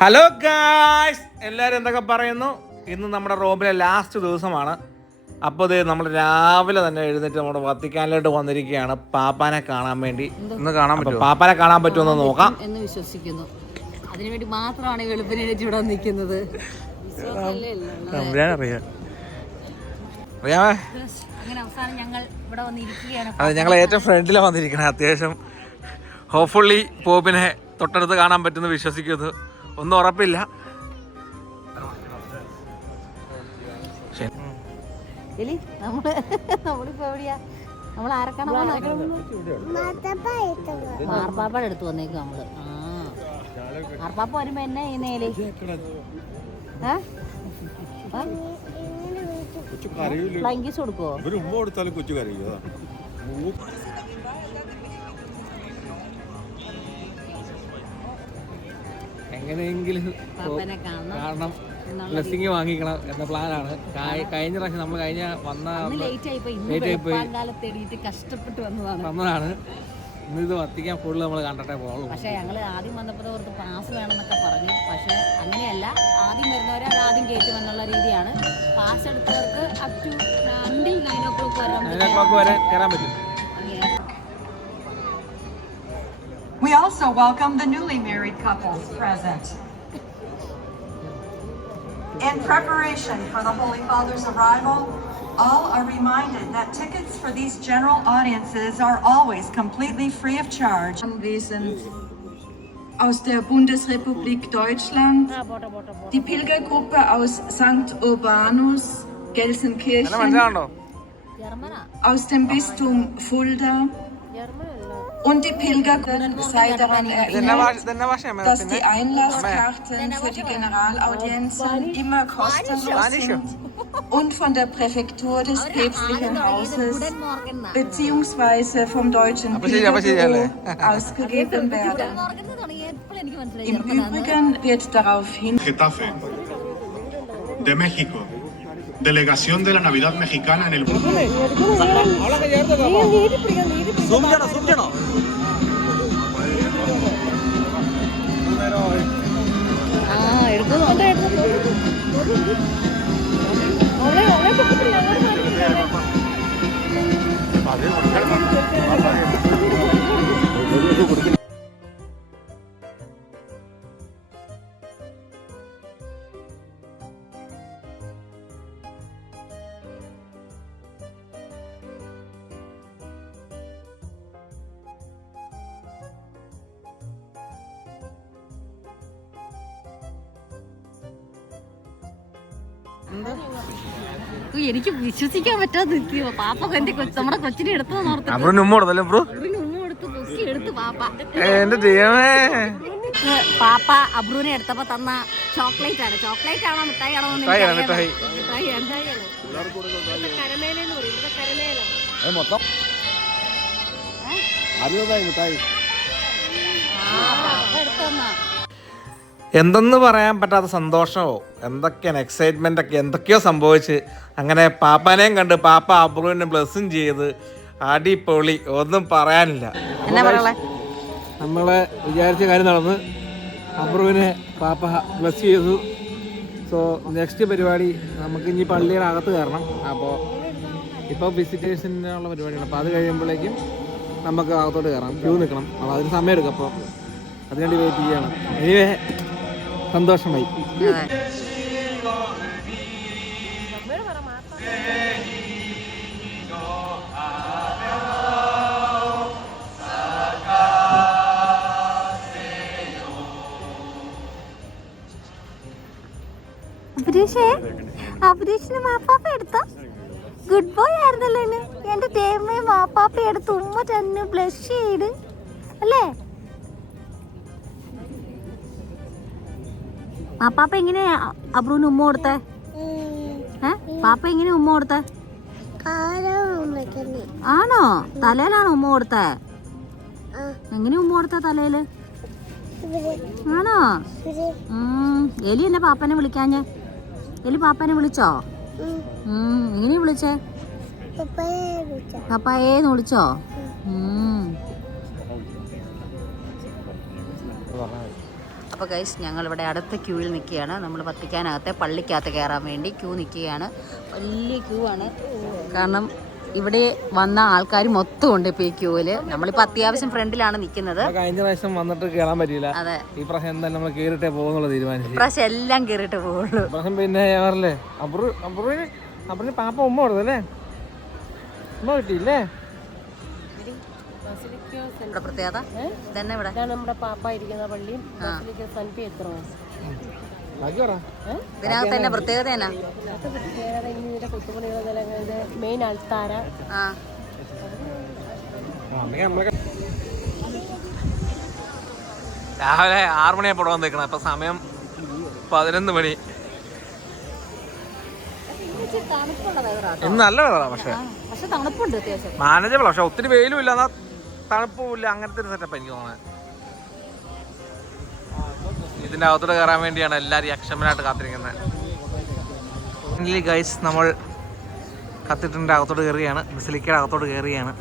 Hello guys എല്ലാവരും എന്തൊക്കെ പറയുന്നു? ഇന്ന് നമ്മുടെ റോമിലെ ലാസ്റ്റ് ദിവസമാണ്. അപ്പോൾ ഇത് നമ്മൾ രാവിലെ തന്നെ എഴുന്നേറ്റ് നമ്മുടെ വത്തിക്കാനിലോട്ട് വന്നിരിക്കുകയാണ്. പാപ്പാനെ കാണാൻ വേണ്ടി. ഇന്ന് കാണാൻ പറ്റും പാപ്പാനെ കാണാൻ പറ്റുമെന്ന് നോക്കാം. എന്ന് വിശ്വസിക്കുന്നു. അതിനുവേണ്ടി മാത്രമാണ് വെളുപ്പിനെ ഇവിടെ നിൽക്കുന്നത് അതെ ഞങ്ങൾ ഏറ്റവും ഫ്രണ്ടിലാണ് വന്നിരിക്കണേ അത്യാവശ്യം. ഹോപ്പ്ഫുള്ളി പോപ്പിനെ തൊട്ടടുത്ത് കാണാൻ പറ്റുമെന്ന് വിശ്വസിക്കുന്നു. ഒന്നും ഉറപ്പില്ല. മാർപ്പാപ്പയുടെ അടുത്ത് വന്നേക്കും നമ്മൾ. ആ. മാർപ്പാപ്പ വരുമ്പോ എന്നെ ചെയ്യുന്നേലി ഫ്ലൈങ് കിസ് കൊടുക്കുവോ? ഉമ്മ കൊടുത്താലും കൊച്ചു കരയുക എങ്ങനെയെങ്കിലും കാരണം ബ്ലെസ്സിങ് വാങ്ങിക്കണം എന്ന പ്ലാനാണ് കഴിഞ്ഞ പ്രാവശ്യം നമ്മൾ കഴിഞ്ഞ വന്ന കഷ്ടപ്പെട്ട് വന്നതാണ്. വന്നതാണ്. ഇന്ന് ഇത് വത്തിക്കാൻ ഫുള്ള് നമ്മൾ കണ്ടിട്ടേ പോകുള്ളൂ പക്ഷേ ഞങ്ങൾ ആദ്യം വന്നപ്പോൾ ഓർത്ത് പാസ് വേണമെന്നൊക്കെ പറഞ്ഞു. പക്ഷേ അങ്ങനെയല്ല. ആദ്യം വരുന്നവരെ അത് ആദ്യം കയറ്റും എന്നുള്ള രീതിയാണ്. Pass എടുത്തവർക്ക് up to until nine o'clock വരെ നമുക്ക് നയൻ ഓ ക്ലോക്ക് വരെ കയറാൻ പറ്റും. We also welcome the newly married couples present. In preparation for the Holy Father's arrival, all are reminded that tickets for these general audiences are always completely free of charge. Aus der Bundesrepublik Deutschland, die Pilgergruppe aus St. Urbanus, Gelsenkirchen, aus dem Bistum Fulda, Und die Pilger können sei daran erinnert, dass die Einlasskarten für die Generalaudienzen immer kostenlos sind und von der Präfektur des päpstlichen Hauses bzw. vom deutschen Pilgerbüro ausgegeben werden. Im Übrigen wird daraufhin Getafe. De México delegación de la Navidad Mexicana en el ആ എനിക്ക് വിശ്വസിക്കാൻ പറ്റാതെ നിൽക്കുക പാപ്പ എന്റെ കൊച്ച് നമ്മുടെ കൊച്ചിനെ എടുത്തതെന്ന് ഓർത്ത് അബ്രോ ഉമ്മ കൊടുത്തല്ലേ ബ്രോ എടുത്ത് പാപ്പ. എന്റെ ദൈവമേ. പാപ്പ അബ്രുവിനെ എടുത്തപ്പോ തന്ന ചോക്ലേറ്റ് ആണ്. ചോക്ലേറ്റ് ആണോ മിഠായി ആണോ മിഠായി. മൊത്തം? അറുപതായി മിഠായി. ആ പാപ്പ എടുത്തന്നാ എന്തെന്ന് പറയാൻ പറ്റാത്ത സന്തോഷമോ? എന്തൊക്കെയാണ് എക്സൈറ്റ്മെന്റ് ഒക്കെ? എന്തൊക്കെയോ സംഭവിച്ച്. അങ്ങനെ പാപ്പാനെയും കണ്ട് പാപ്പ അബ്രുവിനെ ബ്ലസ്സും ചെയ്ത് അടിപൊളി. ഒന്നും പറയാനില്ല. നമ്മളെ വിചാരിച്ച കാര്യം നടന്ന് അബ്രുവിനെ പാപ്പ ബ്ലസ് ചെയ്തു. സോ നെക്സ്റ്റ് പരിപാടി നമുക്ക് ഇനി പള്ളിയുടെ അകത്ത് കയറണം. അപ്പോൾ ഇപ്പോൾ വിസിറ്റേഴ്സിനുള്ള പരിപാടിയാണ്. അപ്പോൾ അത് കഴിയുമ്പോഴേക്കും നമുക്ക് അകത്തോട്ട് കയറാം. ക്യൂ നിൽക്കണം. അപ്പോൾ അതിന് സമയം എടുക്കും അപ്പോൾ അതിനുവേണ്ടി വെയിറ്റ് ചെയ്യണം. എനിവേ സന്തോഷമായി. അപരീഷേ ഗുഡ് ബോയ് ആയിരുന്നല്ലോ എന്റെ ടേമേ മാപ്പാപ്പ എടുത്ത് ഉമ്മ തന്നെ ബ്ലഷ് ചെയ്ത്. അല്ലേ? മാപ്പാപ്പ എങ്ങനെ അബ്രൂന് ഉമ്മ കൊടുത്തേ? ഏ? പാപ്പ എങ്ങനെ ഉമ്മ കൊടുത്തേ? ആണോ? തലയിലാണോ ഉമ്മ കൊടുത്തേ? എങ്ങനെ ഉമ്മ കൊടുത്ത തലയിൽ? ആണോ? എലി എന്നെ പാപ്പനെ വിളിക്കാഞ്ഞ് എലി പാപ്പനെ വിളിച്ചോ? ഉം. എങ്ങനെ വിളിച്ചേ? പപ്പായേന്ന് വിളിച്ചോ? ഉം. അപ്പോൾ ഗൈസ് ഞങ്ങളിവിടെ അടുത്ത ക്യൂവിൽ നിൽക്കുകയാണ്. നമ്മൾ പത്തിക്കാനകത്തെ പള്ളിക്കകത്ത് കയറാൻ വേണ്ടി ക്യൂ നിൽക്കുകയാണ്. വലിയ ക്യൂ ആണ്. കാരണം ഇവിടെ വന്ന ആൾക്കാർ മൊത്തം ഉണ്ട് ഇപ്പോൾ ഈ ക്യൂവിൽ നമ്മളിപ്പോൾ അത്യാവശ്യം ഫ്രണ്ടിലാണ് നിൽക്കുന്നത്. കഴിഞ്ഞ പ്രാവശ്യം വന്നിട്ട് കയറാൻ പറ്റിയില്ല. അതെ. ഈ പ്രാവശ്യം എന്തായാലും നമ്മൾ കയറിട്ടേ പോകുന്നുള്ള തീരുമാനിച്ചു പ്രാവശ്യം എല്ലാം കയറിട്ട് പോകുള്ളൂ. ഇപ്രാവശ്യം പിന്നെ അപ്പുറം അപ്പുറം അപ്പുറ പാപ്പ ഉമ്മ കൊടുത്തല്ലേ ഉമ്മ കിട്ടിയില്ലേ? ഇവിടെ പ്രത്യേകത? ഇതന്നെ ഇവിടെ. നമ്മുടെ പാപ്പ ഇരിക്കുന്ന പള്ളിയും പറ ഇതിനകത്ത് തന്നെ പ്രത്യേകത എന്നാ ഇതിന്റെ കൊത്തുപണികളുടെ മെയിൻ അൾത്താര ആ രാവിലെ ആറു മണിയാ ഇവിടെ വന്നേക്കണം. അപ്പൊ സമയം പതിനൊന്ന് മണി. ഇന്ന് നല്ല വെതറാ പക്ഷെ. പക്ഷെ തണുപ്പുണ്ട് അത്യാവശ്യം. മാനേജബിൾ പക്ഷെ ഒത്തിരി വെയിലും ഇല്ല എന്നാ തണുപ്പും ഇല്ല അങ്ങനത്തെ ഒരു സെറ്റപ്പ് എനിക്ക് തോന്നുന്നത്. ഇതിന്റെ അകത്തോട്ട് കയറാൻ വേണ്ടിയാണ് എല്ലാരും അക്ഷമനായിട്ട് കാത്തിരിക്കുന്നത്. ഗൈസ് നമ്മൾ കത്തിട്ടിന്റെ അകത്തോട്ട് കയറിയാണ് ബസിലിക്കയുടെ അകത്തോട്ട് കയറിയാണ്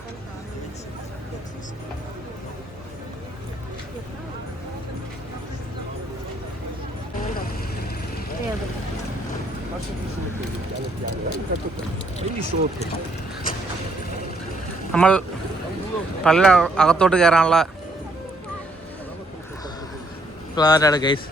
നമ്മൾ പല അകത്തോട്ട് കയറാനുള്ള പ്ലാനാണ് ഗൈസ്.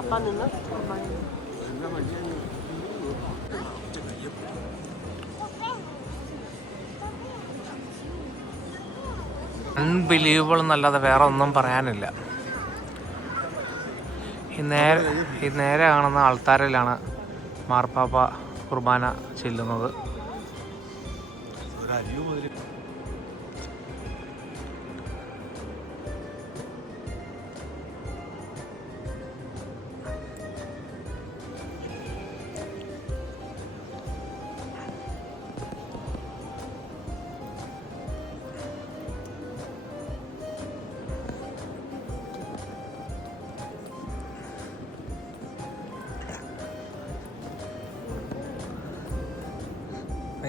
പാപ്പ നിന്ന് അൺബിലീവബിൾ എന്നല്ലാതെ വേറെ ഒന്നും പറയാനില്ല. ഈ നേരെ ഈ നേരെ കാണുന്ന ആൾത്താരയിലാണ് മാർപ്പാപ്പ കുർബാന ചെല്ലുന്നത്.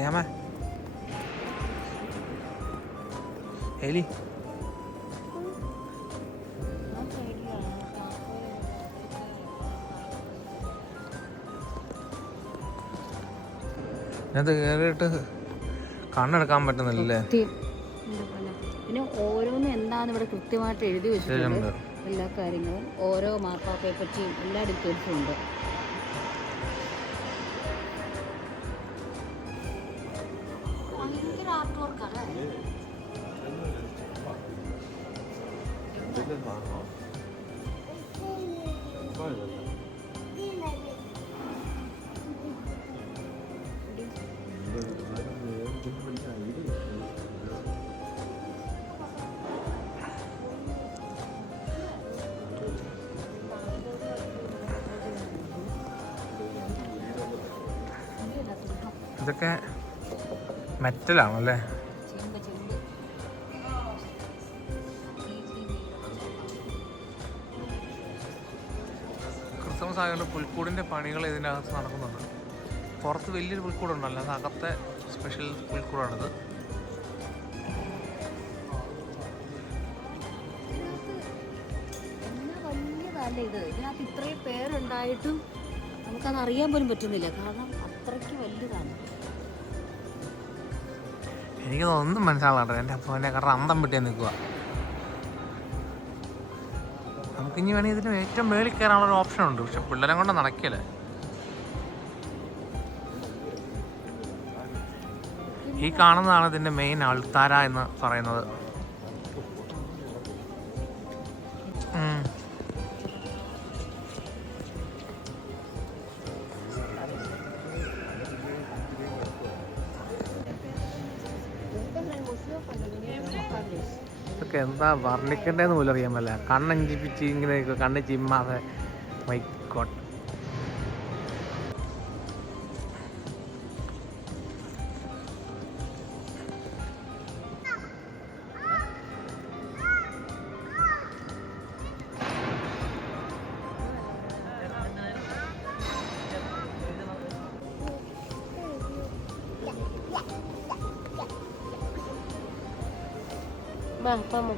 അറിയാമേ? എലി. ഇതിനകത്ത് കയറിയിട്ട് കണ്ണെടുക്കാൻ പിന്നെ ഓരോന്നും എന്താന്ന് ഇവിടെ കൃത്യമായിട്ട് എഴുതി വെച്ചിട്ടുണ്ട്. എല്ലാ കാര്യങ്ങളും ഓരോ മാർപ്പാപ്പയെ പറ്റിയും എല്ലാ ഡീറ്റെയിൽസും ഉണ്ട്. ഇതൊക്കെ മെറ്റലാണല്ലേ? ക്രിസ്മസ് ആയതുകൊണ്ട് പുൽക്കൂടിന്റെ പണികൾ ഇതിനകത്ത് നടക്കുന്നുണ്ട്. പുറത്ത് വലിയൊരു പുൽക്കൂടുണ്ടല്ലോ അത് അകത്തെ സ്പെഷ്യൽ പുൽക്കൂടാണിത്. ഇത് ഇതിനകത്ത് ഇത്രയും പേരുണ്ടായിട്ടും നമുക്കത് അറിയാൻ പോലും പറ്റുന്നില്ല. കാരണം അത്രയ്ക്ക് വലുതാണ്. എനിക്കതൊന്നും മനസ്സിലാകട്ടെ എന്റെ അപ്പന്റെ കാരണം അന്തം വിട്ടിയാൽ നിൽക്കുക നമുക്കിനി വേണമെങ്കിൽ ഇതിന് ഏറ്റവും മേളിൽ കയറാനുള്ള ഓപ്ഷൻ ഉണ്ട്. പക്ഷെ പിള്ളേരെ കൊണ്ട് നടക്കില്ല. ഈ കാണുന്നതാണ് ഇതിന്റെ മെയിൻ അൾത്താര എന്ന് പറയുന്നത്. എന്താ വർണിക്കണ്ടേന്ന് പോലും അറിയാൻ പറ്റില്ല കണ്ണഞ്ചിപ്പിച്ച് ഇങ്ങനെ കണ്ണ് ചിമ്മാതെ. മൈക്കോട്ട് അമ്മ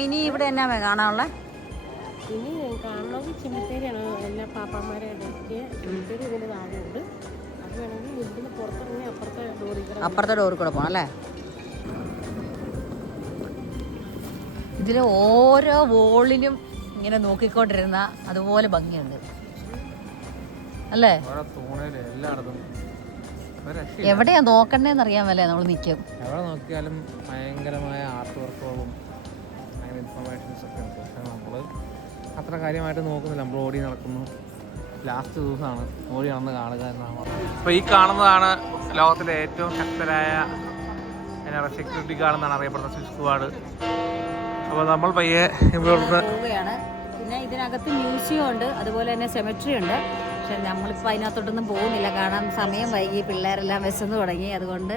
ഇനി ഇവിടെ എന്നാ കാണാനുള്ള? ഇനി കാണണമെങ്കിൽ ചിമ്മിത്തേരിയാണ് എല്ലാ പാപ്പാന്മാരെ ഇടയ്ക്ക് ചിമ്മിത്തേരി ഇതിന്റെ താഴെയുണ്ട് അത് വേണമെങ്കിൽ ഇതിന് പുറത്തിറങ്ങി അപ്പുറത്തെ ഡോറിൽ കൂടെ അപ്പുറത്തെ ഡോറിൽ കൂടെ പോകണം അല്ലേ? ഇതിൽ ഓരോ വോളിലും ഇങ്ങനെ നോക്കിക്കൊണ്ടിരുന്ന അതുപോലെ ഭംഗിയുണ്ട്. അല്ലേ? എവിടെയാ നോക്കണ്ടേന്ന് അറിയാൻ മേലേ നമ്മൾ നിൽക്കും എവിടെ നോക്കിയാലും ഭയങ്കരമായ ആർട്ട് വർക്കുകളും അങ്ങനെ ഇൻഫർമേഷൻസ് ഒക്കെ അത്ര കാര്യമായിട്ട് നോക്കുന്നില്ല. നമ്മൾ ഓടി നടക്കുന്നു. ലാസ്റ്റ് ദിവസമാണ്. ഓടി നടന്ന് കാണുക എന്നാണ് അപ്പോൾ ഈ കാണുന്നതാണ് ലോകത്തിലെ ഏറ്റവും ശക്തരായ എന്നാ പറയുക സെക്യൂരിറ്റി ഗാർഡ് എന്നാണ് അറിയപ്പെടുന്ന സ്വിസ് സ്ക്വാഡ് അപ്പോൾ നമ്മൾ പയ്യെ ഇവിടുന്ന് പിന്നെ ഇതിനകത്ത് മ്യൂസിയം ഉണ്ട്. അതുപോലെ തന്നെ സെമിട്രി ഉണ്ട്. പക്ഷെ നമ്മളിപ്പോൾ അതിനകത്തോട്ടൊന്നും പോകുന്നില്ല. കാരണം സമയം വൈകി. പിള്ളേരെല്ലാം വിശന്ന് തുടങ്ങി. അതുകൊണ്ട്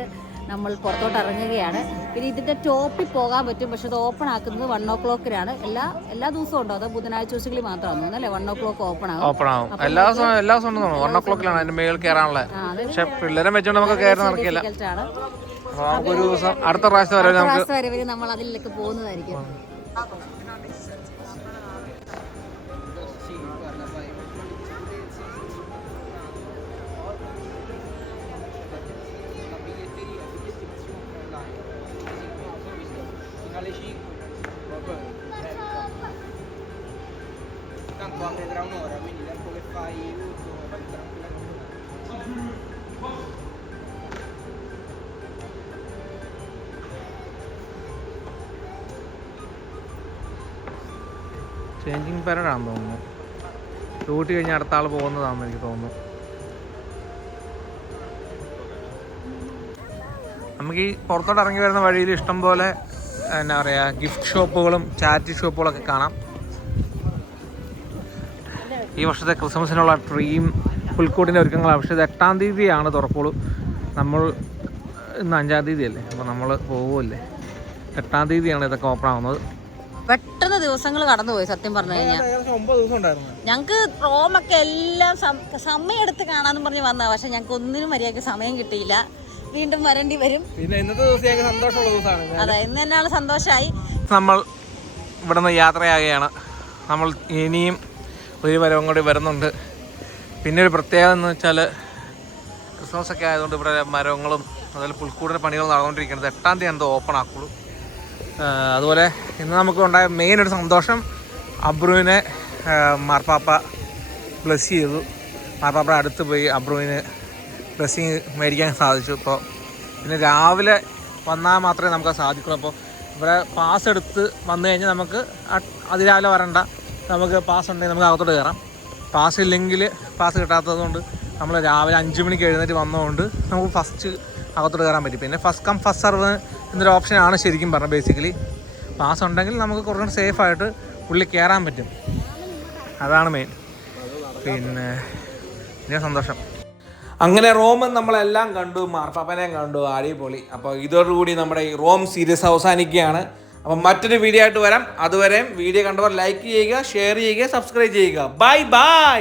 നമ്മൾ പുറത്തോട്ട് ഇറങ്ങുകയാണ്. പിന്നെ ഇതിന്റെ ടോപ്പിൽ പോകാൻ പറ്റും. പക്ഷെ അത് ഓപ്പൺ ആക്കുന്നത് വൺ ഓ ക്ലോക്കിനാണ് എല്ലാ എല്ലാ ദിവസവും ഉണ്ടോ? അതോ ബുധനാഴ്ച ദിവസങ്ങളിൽ മാത്രമാണ്? അല്ലേ വൺ ഓ ക്ലോക്ക് ഓപ്പൺ ആകും ഓപ്പൺ ആകും എല്ലാ ദിവസവും എല്ലാ ദിവസവും വൺ ഓ ക്ലോക്കിലാണ് അതിന്റെ മേളിൽ കയറാനുള്ളത് പക്ഷെ പിള്ളേരെ വെച്ചുകൊണ്ട് നമുക്ക് കയറി നടക്കില്ല. നമുക്കൊരു ദിവസം അടുത്ത പ്രാവശ്യം വരെ നമുക്ക് നമ്മൾ അതിലേക്ക് പോകുന്നതായിരിക്കും. ചേഞ്ചിങ് പാരഡാണെന്ന് തോന്നുന്നു. ഡ്യൂട്ടി കഴിഞ്ഞ് അടുത്ത ആൾ പോകുന്നതാണെന്ന് എനിക്ക് തോന്നുന്നു. നമുക്ക് ഈ പുറത്തോട്ട് ഇറങ്ങി വരുന്ന വഴിയിൽ ഇഷ്ടം പോലെ എന്നാ പറയുക ഗിഫ്റ്റ് ഷോപ്പുകളും ചാരിറ്റി ഷോപ്പുകളൊക്കെ കാണാം. ഈ വർഷത്തെ ക്രിസ്മസിനുള്ള ട്രീയും പുൽക്കൂട്ടിന്റെ ഒരുക്കങ്ങളാണ്. പക്ഷേ ഇത് എട്ടാം തീയതിയാണ് തുറക്കുള്ളൂ. നമ്മൾ ഇന്ന് അഞ്ചാം തീയതി അല്ലേ അപ്പോൾ നമ്മൾ പോകുമല്ലേ എട്ടാം തീയതിയാണ് ഇതൊക്കെ ഓപ്പൺ ആവുന്നത്. പെട്ടെന്ന് ദിവസങ്ങൾ കടന്നുപോയി സത്യം പറഞ്ഞു കഴിഞ്ഞാൽ ഏകദേശം ദിവസം ഉണ്ടായിരുന്നു. ഞങ്ങൾക്ക് റോമൊക്കെ എല്ലാം സമയം എടുത്ത് കാണാന്ന് പറഞ്ഞ് വന്നാ. പക്ഷെ ഞങ്ങൾക്ക് ഒന്നിനും മര്യാദയ്ക്ക് സമയം കിട്ടിയില്ല. വീണ്ടും വരേണ്ടി വരും. പിന്നെ ഇന്നത്തെ ദിവസം ഞങ്ങൾക്ക് സന്തോഷമുള്ള ദിവസമാണ്. അതെ ഇന്ന് തന്നെയാണ് സന്തോഷമായി നമ്മൾ ഇവിടുന്ന് യാത്രയാകുകയാണ്. നമ്മൾ ഇനിയും ഒരു മരവും കൂടി വരുന്നുണ്ട്. പിന്നെ ഒരു പ്രത്യേകത എന്ന് വെച്ചാൽ ക്രിസ്മസ് ഒക്കെ ആയതുകൊണ്ട് ഇവിടെ മരങ്ങളും അതുപോലെ പുൽക്കൂടിന്റെ പണികൾ നടന്നുകൊണ്ടിരിക്കുന്നത്. എട്ടാം തീയതി എന്തോ ഓപ്പൺ ആക്കുള്ളൂ. അതുപോലെ ഇന്ന് നമുക്ക് ഉണ്ടായ മെയിൻ ഒരു സന്തോഷം അബ്രുവിനെ മാർപ്പാപ്പ ബ്ലസ് ചെയ്തു. മാർപ്പാപ്പയുടെ അടുത്ത് പോയി അബ്രുവിന് ബ്ലസ്സിങ് മേടിക്കാൻ സാധിച്ചു. ഇപ്പോൾ പിന്നെ രാവിലെ വന്നാൽ മാത്രമേ നമുക്ക് സാധിക്കുള്ളൂ. അപ്പോൾ ഇവിടെ പാസ് എടുത്ത് വന്നു കഴിഞ്ഞാൽ നമുക്ക് അതിരാവിലെ വരണ്ട. നമുക്ക് പാസ് ഉണ്ടെങ്കിൽ നമുക്ക് അകത്തോട്ട് കയറാം. പാസ് ഇല്ലെങ്കിൽ പാസ് കിട്ടാത്തതുകൊണ്ട് നമ്മൾ രാവിലെ അഞ്ച് മണിക്ക് എഴുന്നേറ്റ് വന്നതുകൊണ്ട് നമുക്ക് ഫസ്റ്റ് അകത്തോട്ട് കയറാൻ പറ്റും. പിന്നെ ഫസ്റ്റ് കം ഫസ്റ്റ് സർവ് എന്നൊരു ഓപ്ഷനാണ് ശരിക്കും പറഞ്ഞത് ബേസിക്കലി പാസ് ഉണ്ടെങ്കിൽ നമുക്ക് കുറച്ചുകൂടി സേഫായിട്ട് ഉള്ളിൽ കയറാൻ പറ്റും. അതാണ് മെയിൻ പിന്നെ പിന്നെ സന്തോഷം. അങ്ങനെ റോമൻ നമ്മളെല്ലാം കണ്ടു മാർപ്പാപ്പനെയും കണ്ടു അടിപൊളി. അപ്പോൾ ഇതോടുകൂടി നമ്മുടെ ഈ റോം സീരീസ് അവസാനിക്കുകയാണ്. അപ്പം മറ്റൊരു വീഡിയോ ആയിട്ട് വരാം. അതുവരെയും വീഡിയോ കണ്ടവർ ലൈക്ക് ചെയ്യുക ഷെയർ ചെയ്യുക സബ്സ്ക്രൈബ് ചെയ്യുക. Bye bye